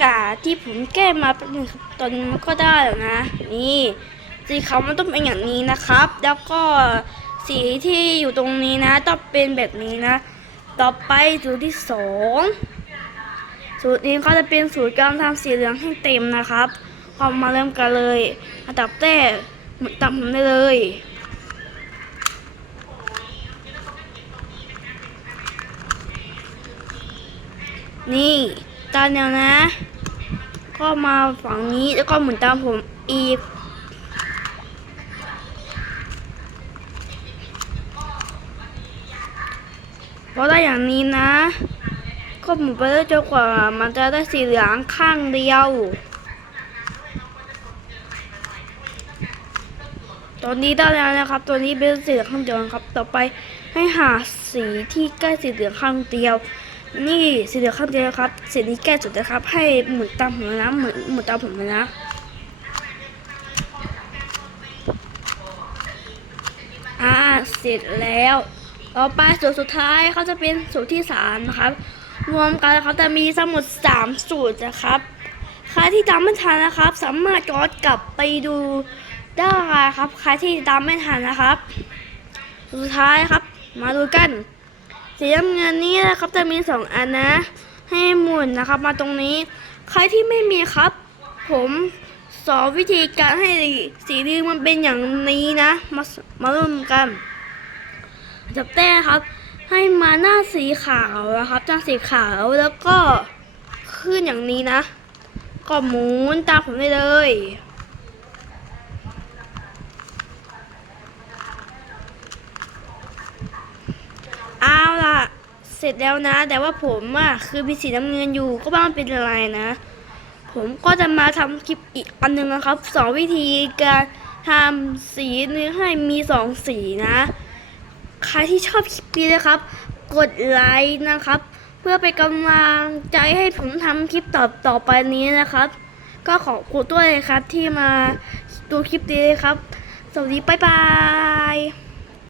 ากาศที่ผมแก้มาเป็นครับตอนมันก็ได้แล้วนะ นี่สีขาวมันต้องเป็นอย่างนี้นะครับ แล้วก็สีที่อยู่ตรงนี้นะ ต้องเป็นแบบนี้นะ ต่อไปสูตรที่สองสูตรนี้ก็จะเป็นสูตรการทำสีเหลืองให้เต็มนะครับพอมาเริ่มกันเลยอันดับแรกหมุนตามผมได้เลยนี่ ตาแนวนะ ก็มาฝั่งนี้แล้วก็หมุนตามผมอีก พอได้อย่างนี้นะ ก็หมุนไปเรื่อยจนกว่า มันจะได้สีเหลืองข้างเดียว ตอนนี้ได้แล้วนะครับ ตัวนี้เป็นสีเหลืองข้างเดียวครับ ต่อไปให้หาสีที่ใกล้สีเหลืองข้างเดียว นี่สีเหลืองข้างเดียวครับสีนี้ใกล้สุดนะครับ ให้หมุนตามผมนะหมุนหมุนตามผมนะอ่าเสร็จแล้วต่อไปสูตรสุดท้ายเขาจะเป็นสูตรที่สามนะครับ รวมกันเขาจะมีทั้งหมดสามสูตรนะครับ ใครที่ตามไม่ทันนะครับ สามารถย้อนกลับไปดูได้ครับ ใครที่ตามไม่ทันนะครับ สุดท้ายครับ มาดูกัน สีน้ำเงินนี้นะครับจะมีสองอันนะ ให้หมุนนะครับ มาตรงนี้ ใครที่ไม่มีครับ ผมสอนวิธีการให้สีเหลืองมันเป็นอย่างนี้นะ มามาเริ่มกันจับแต้ครับ ให้มาหน้าสีขาวนะครับจากสีขาวแล้วก็ขึ้นอย่างนี้นะ ก็หมุนตามผมได้เลย เอาล่ะ เสร็จแล้วนะ แต่ว่าผมอะคือมีสีน้ำเงินอยู่ก็ไม่เป็นอะไรนะ ผมก็จะมาทำคลิปอีกอันหนึ่งนะครับสอนวิธีการทำสีเนื้อให้มีสองสีนะ ใครที่ชอบคลิปนี้นะครับ กดไลค์นะครับ เพื่อเป็นกำลังใจให้ผมทำคลิปต่อต่อไปนี้นะครับ ก็ขอบคุณด้วยครับที่มาดูคลิปนี้ครับ สวัสดีบ๊ายบาย